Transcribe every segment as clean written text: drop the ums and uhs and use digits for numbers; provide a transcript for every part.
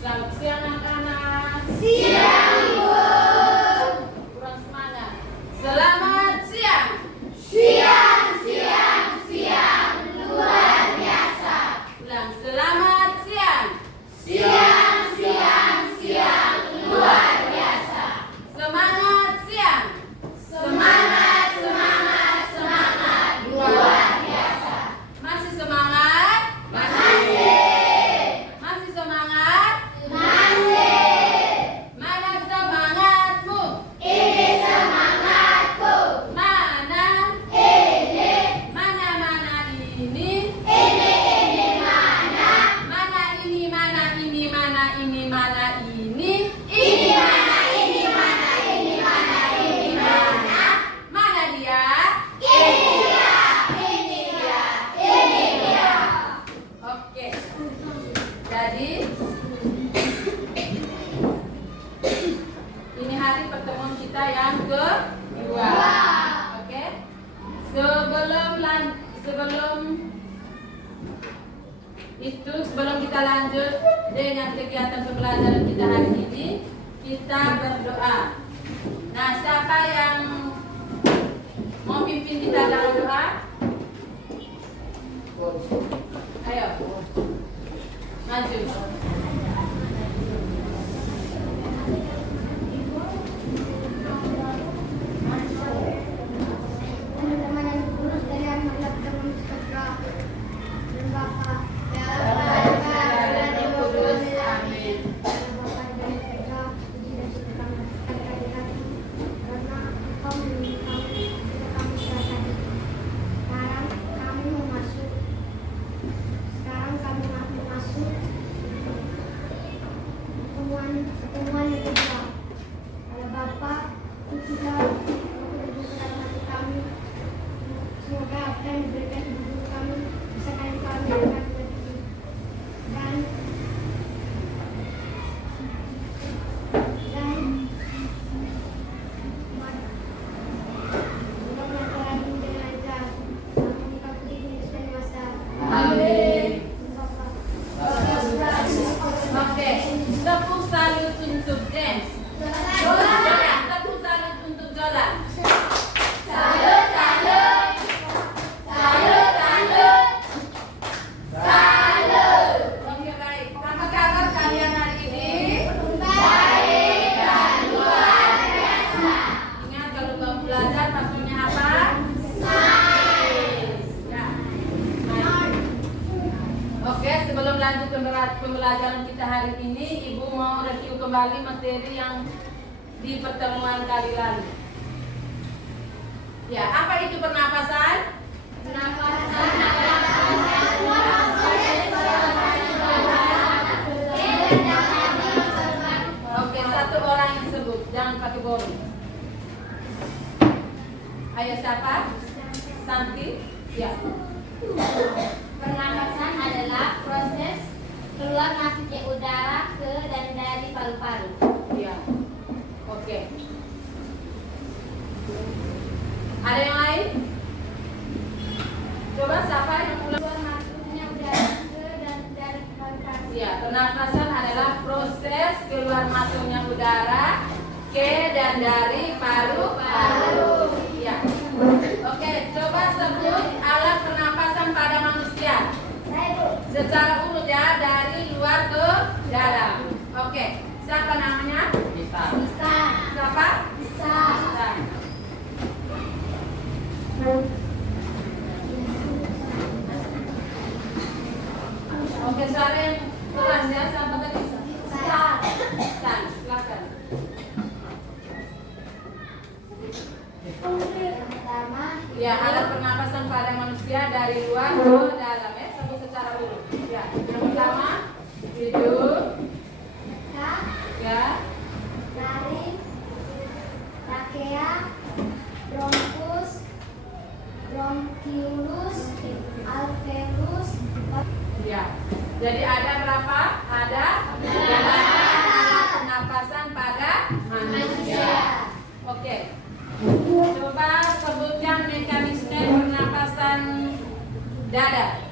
Selamat siang anak-anak. Siang, Bu. Kurang semangat. Selamat siang. Siang, siang, siang, luar biasa. Ulang, selamat siang. Siang, siang, siang, luar biasa. Semangat siang. Semangat, semangat, semangat, luar biasa. Masih semangat? Masih, Masih semangat? masih. Mana semangatmu? Ini semangatku. Mana? Ini, Mana ini? ini mana? Mana ini, mana ini, mana ini, mana ini? Ini mana? Ini mana? Ini mana? Ini mana? Mana dia? Ini dia, ini dia, ini dia. Oke. Jadi ini hari pertemuan kita yang kedua. Oke. Sebelum kita lanjut dengan kegiatan pembelajaran kita hari ini, kita berdoa. Nah, siapa yang mau pimpin kita dalam doa? Ayo, maju. Teman-teman yang lulus dari anak teman sekolah dan Bapak Amin. Bapak dan Saudara puji dan syukur kami atas kehadiran karena Engkau memilih kami untuk kami tadi. Sekarang kami masuk pertemuan yang kedua. Oleh Bapak, kita berikan hati kami. Semoga apa yang diberikan ibu kami bisa kami akan mengerti dan semoga pelajaran ini dengan lancar sampai muka putih Yesus dan dewasa. Amin. Bapak. Oke, tepuk salut untuk James. Tepuk salut untuk Zola. Salut, salut, salut, salut, salut. Oke, baik. Apa kabar kalian hari ini? Baik dan luar biasa. Ingat kalau kamu belajar maksudnya apa? Sains. Ya. Baik. Oke, sebelum lanjut pembelajaran kita hari ini, Ibu mau review kembali materi yang di pertemuan kali lalu. Ya, apa itu pernapasan? Pernapasan adalah proses Oke, satu orang yang sebut, jangan pakai boring. Ayo siapa? Santi? Ya. Pernapasan adalah proses keluar masuknya udara ke dan dari paru-paru. Ya. Oke. Ada yang lain? Coba siapa yang mulai? Keluar masuknya udara ke dan dari paru-paru. Ya, pernapasan adalah proses keluar masuknya udara ke dan dari paru-paru. Ya. Oke, coba sebut alat pernapasan pada manusia. Secara urut ya, dari luar ke dalam. Oke, siapa namanya? Bisa. Siapa? Bisa. Bisa. Oke, suara yang keras ya, siapa tadi? San, silakan. Yang pertama, Ya, alat pernapasan pada manusia dari luar ke dalam ya, sebut secara urut. Ya, yang pertama hidung, ya, laring, trakea, bronkus, bronkiolus, alveolus, ya. Jadi ada berapa? Ada 8 alat dada.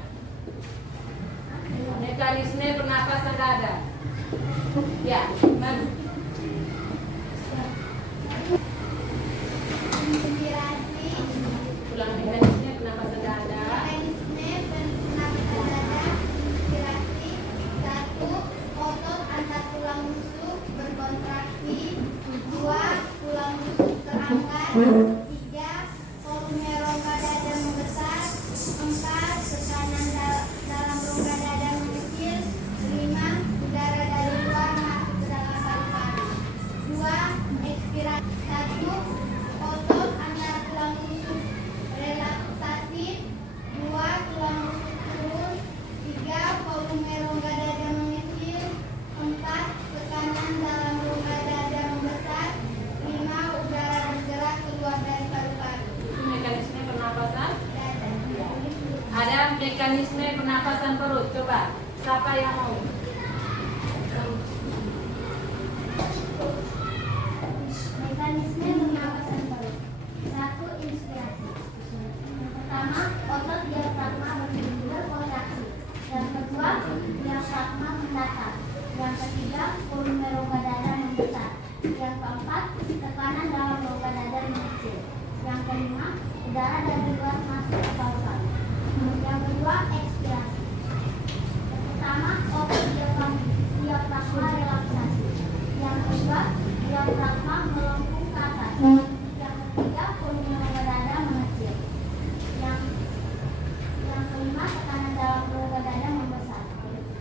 Mekanisme pernapasan dada. Ya, maju. Inspirasi. Ulang mekanisme pernapasan dada. Mekanisme pernapasan dada. Inspirasi. 1. Otot antar tulang rusuk berkontraksi. 2. Tulang rusuk terangkat. 3. Volume rongga dada membesar. 4. Tekanan dalam rongga dada mengecil. 5. Udara dari luar masuk ke dalam paru-paru. 2. Ekspirasi. 1. Otot antar tulang rusuk relaksasi. 2. Tulang rusuk turun. 3. Volume rongga dada mengecil. 4. Tekanan dalam rongga dada membesar. 5. Udara bergerak keluar dari paru-paru. Itu mekanisme pernapasan. Dada. Ada mekanisme pernapasan perut. Coba, siapa yang mau? Mekanisme pernapasan perut. 1. Inspirasi. Yang pertama, otot diafragma berkontraksi. Yang kedua, diafragma mendatar. Yang ketiga, volume rongga dada membesar. Yang keempat, tekanan dalam rongga dada mengecil. Yang kelima, udara dari luar masuk ke paru-paru. Yang kedua, ekspirasi. Yang pertama, otot diafragma relaksasi. Yang kedua, diafragma melengkung ke atas. Yang ketiga, volume rongga dada mengecil. Yang kelima, tekanan dalam rongga dada membesar.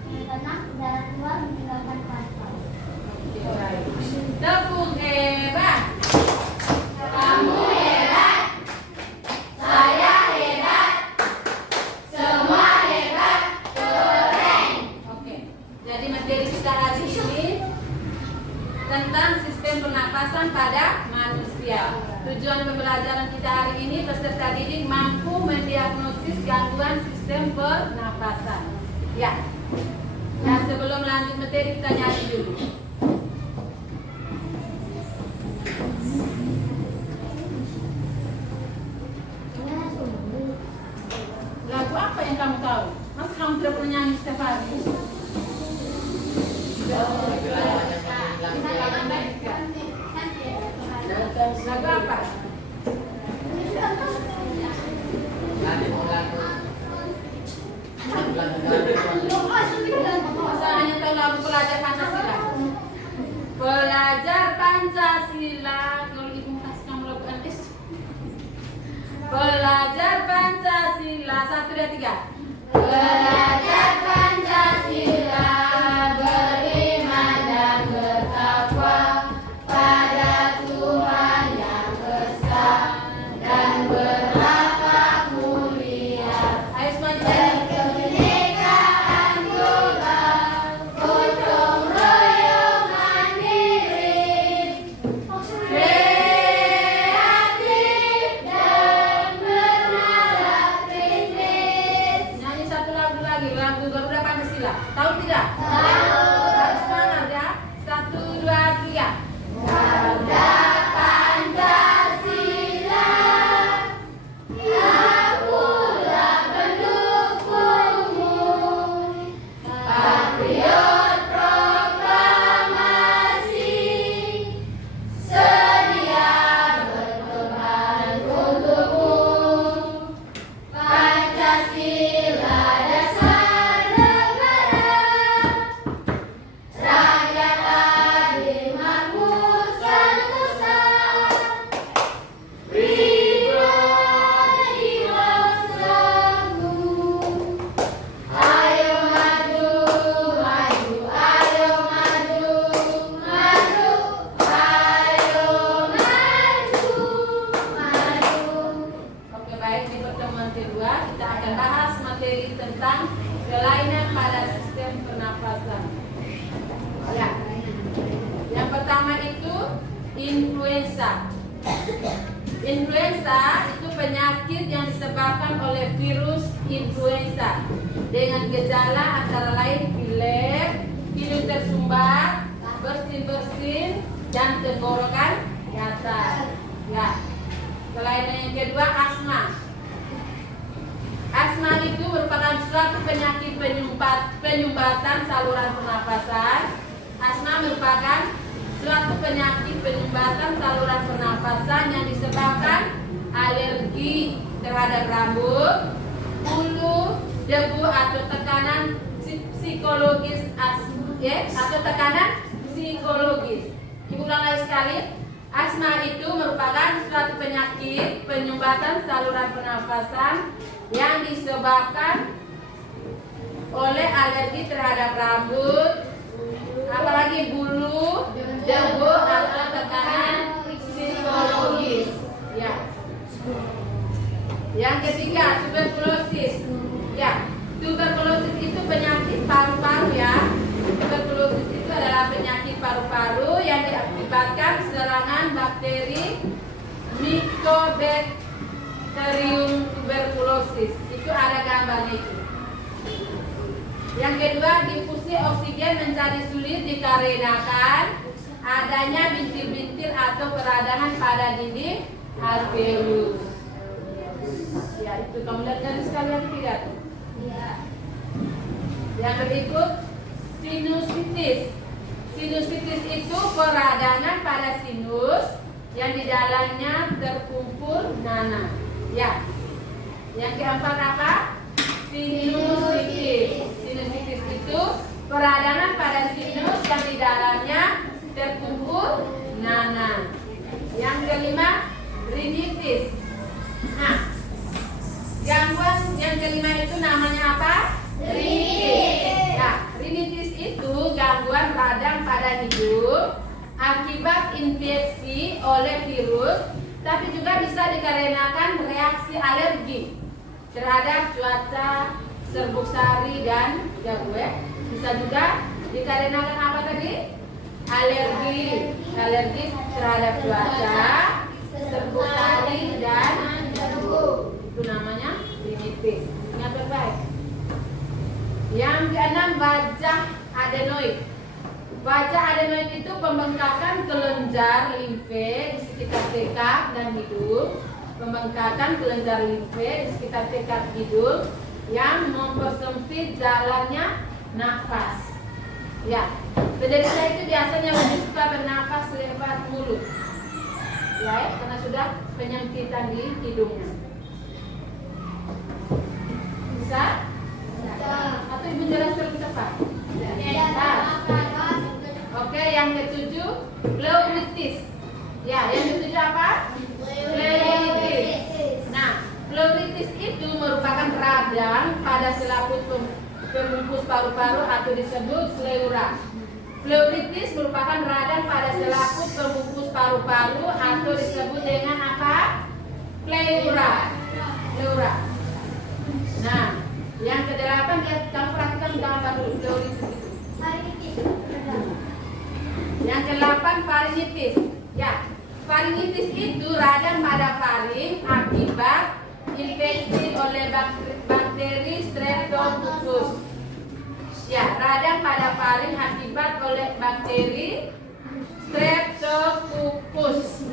Yang keenam, udara keluar meninggalkan paru-paru. Tepuk hebat. Kamu hebat. Saya hebat. Semua hebat. Keren. Oke. Jadi materi kita hari ini tentang sistem pernapasan pada manusia. Tujuan pembelajaran kita hari ini peserta didik mampu mendiagnosis gangguan sistem pernapasan. Ya. Nah, sebelum lanjut materi kita nyanyi dulu. Lagu apa yang kamu tahu? Masa kamu tidak pernah nyanyi setiap hari? Lagu apa? Masa hanya tahu lagu pelajar Pancasila? Pelajar Pancasila. Kalau ibu kasih kamu lagu NS. Pelajar Pancasila. 1, 2, 3. Belajar Pancasila, beriman dan bertakwa pada Tuhan yang esa dan berakhlak mulia. Ayo semuanya. Kebinekaan global, gotong royong mandiri, kreatif dan bernalar kritis. Nyanyi satu lagu lagi, lagu Garuda Pancasila. Tahu tidak? Tahu. Harus semangat ya. 1, 2, 3. Garuda Pancasila, akulah pendukungmu, patriot proklamasi, sedia berkorban untukmu. Pancasila dasar negara, rakyat adil makmur sentosa, ribuan selalu. Ayo maju, maju, ayo maju, maju, ayo maju, maju. Oke, baik, di pertemuan kedua kita akan bahas materi tentang kelainan pada sistem pernapasan. Ya. Yang pertama itu influenza. Influenza itu penyakit yang disebabkan oleh virus influenza dengan gejala antara lain pilek, hidung tersumbat, bersin-bersin, dan tenggorokan gatal. Ya. Kelainan yang kedua asma. Asma itu merupakan suatu penyakit penyumbatan saluran pernapasan. Asma merupakan suatu penyakit penyumbatan saluran pernapasan yang disebabkan alergi terhadap rambut, bulu, debu atau tekanan psikologis atau tekanan psikologis. Ibu ulang lagi sekali. Asma itu merupakan suatu penyakit penyumbatan saluran pernafasan yang disebabkan oleh alergi terhadap rambut, apalagi bulu, debu atau tekanan psikologis. Ya. Yang ketiga, tuberkulosis. Ya, tuberkulosis itu penyakit paru-paru ya. Tuberkulosis itu adalah penyakit paru-paru yang diakibatkan serangan bakteri Mycobacterium tuberculosis. Itu ada gambarnya itu. Yang kedua, difusi oksigen menjadi sulit dikarenakan adanya bintil-bintil atau peradangan pada dinding alveolus. Ya, itu kamu lihat dari sekalian tidak tuh? Iya. Yang berikut, sinusitis. Sinusitis itu peradangan pada sinus yang di dalamnya terkumpul nanah. Ya. Yang keempat apa? Sinusitis. Sinusitis itu peradangan pada sinus yang di dalamnya terkumpul nanah. Yang kelima, rinitis. Nah, gangguan yang kelima itu namanya apa? Rinitis. Nah, rinitis itu gangguan radang pada hidung akibat infeksi oleh virus, tapi juga bisa dikarenakan reaksi alergi terhadap cuaca, serbuk sari dan jagung. Bisa juga dikarenakan apa tadi? Alergi terhadap cuaca, serbuk sari dan jagung. Itu namanya rinitis. Ingat baik. Yang keenam, wajah adenoid. Wajah adenoid itu pembengkakan kelenjar limfe di sekitar tekak dan hidung. Pembengkakan kelenjar limfe di sekitar tekak hidung yang mempersempit jalannya nafas. Ya, penderita itu biasanya lebih suka bernafas lewat mulut. Ya, karena sudah penyempitan di hidungnya. Bisa? Atau ibu jelaskan lebih cepat? Oke, yang ketujuh, pleuritis. Ya, yang ketujuh apa? Pleuritis. Nah, pleuritis itu merupakan radang pada selaput pembungkus paru-paru atau disebut pleura. Pleuritis merupakan radang pada selaput pembungkus paru-paru atau disebut dengan apa? Pleura. Pleura. Nah, yang kedelapan, kamu perhatikan gambar dulu pleuritis itu. Yang kedelapan, faringitis. Ya, faringitis itu radang pada faring akibat infeksi oleh bakteri Streptococcus. Ya, radang pada faring akibat oleh bakteri Streptococcus.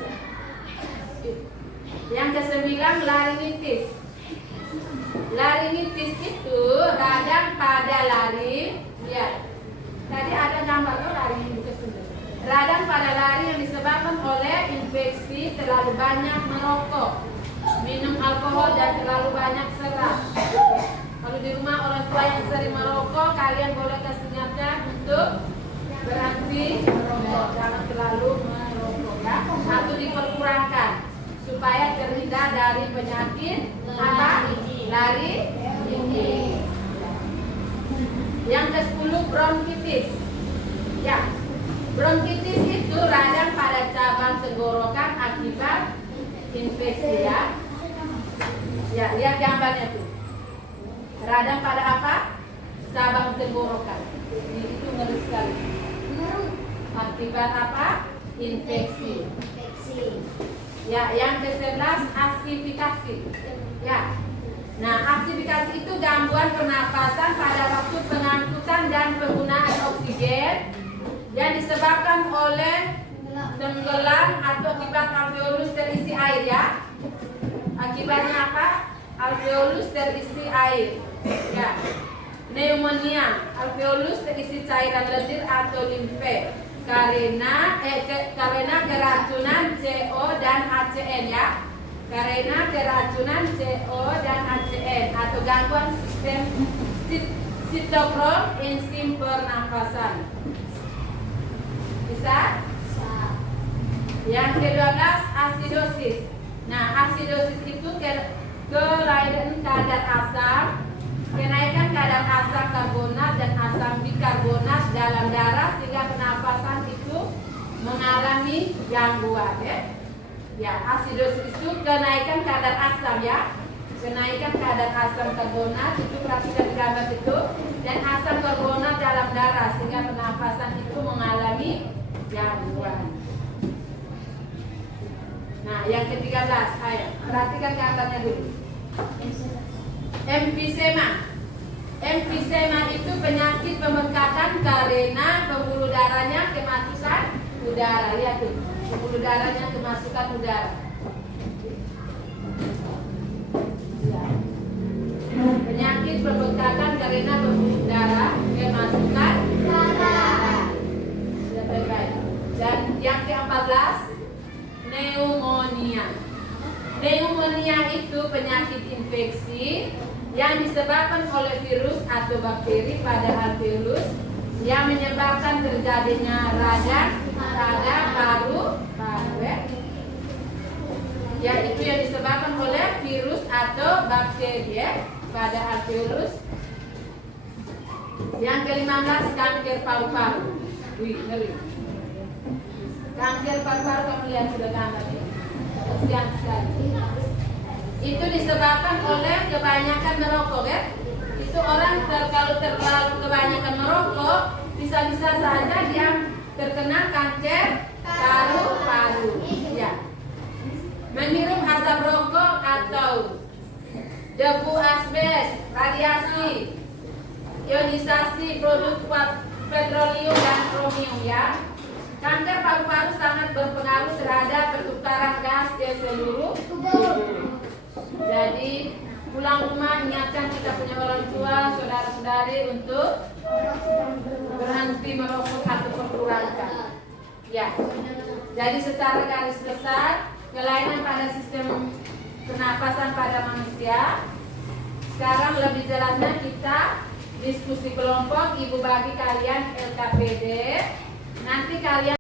Yang kesembilan, laringitis. Laringitis itu radang pada laring. Ya, tadi ada gambar laringitis. Radang pada laring yang disebabkan oleh infeksi terlalu banyak merokok, minum alkohol dan terlalu banyak serat. Kalau di rumah orang tua yang sering merokok, kalian boleh kasih ingatkan untuk berhenti merokok, jangan terlalu merokok ya, atau diperkurangkan supaya terhindar dari penyakit apa? Laringitis. Yang ke-10, bronkitis. Ya, bronkitis itu radang pada cabang tenggorokan akibat infeksi ya. Ya, lihat gambarnya tuh. Radang pada apa? Cabang tenggorokan. Itu ngeri sekali. Akibat apa? Infeksi. Ya, yang ke-11, asifikasi. Ya. Nah, asifikasi itu gangguan pernapasan pada waktu pengangkutan dan penggunaan oksigen yang disebabkan oleh tenggelam atau akibat alveolus terisi air ya. Akibatnya apa? alveolus terisi air. Ya. Pneumonia, alveolus terisi cairan lendir atau limfe. Karena keracunan CO dan HCN ya. Karena keracunan CO dan HCN atau gangguan sistem sitokrom enzim pernafasan. Bisa? Yang ke-12 asidosis. Nah, asidosis itu kenaikan kadar asam, kenaikan kadar asam karbonat dan asam bikarbonat dalam darah sehingga pernafasan itu mengalami gangguan ya. Ya, asidosis itu kenaikan kadar asam ya. Kenaikan kadar asam karbonat itu perhatikan gambar itu dan asam karbonat dalam darah sehingga pernafasan itu mengalami gangguan. Nah, yang ke-13, ayo perhatikan gambarnya dulu. Emfisema. Emfisema itu penyakit pembengkakan karena pembuluh darahnya kemasukan udara. Lihat tuh, pembuluh darahnya kemasukan udara. Penyakit pembengkakan karena pembuluh darah kemasukan udara. Dan yang ke-14, pneumonia. Pneumonia itu penyakit infeksi yang disebabkan oleh virus atau bakteri pada alveolus yang menyebabkan terjadinya radang pada paru-paru. Ya, itu yang disebabkan oleh virus atau bakteri ya, pada alveolus. Yang ke-15 kanker paru-paru. Wih, ngeri. Kanker paru-paru kamu lihat sudah gambarnya. Kasihan sekali. Itu disebabkan oleh kebanyakan merokok ya. Itu orang kalau terlalu kebanyakan merokok bisa-bisa saja dia terkena kanker paru-paru. Ya. Menghirup asap rokok atau debu asbes, radiasi, ionisasi produk petroleum dan kromium ya. Kanker paru-paru sangat berpengaruh terhadap pertukaran gas ke seluruh tubuh. Jadi pulang rumah ingatkan kita punya orang tua, saudara-saudari untuk berhenti merokok atau berkurangkan. Ya. Jadi secara garis besar kelainan pada sistem pernapasan pada manusia. Sekarang lebih jelasnya kita diskusi kelompok, ibu bagi kalian LKPD. Nanti kalian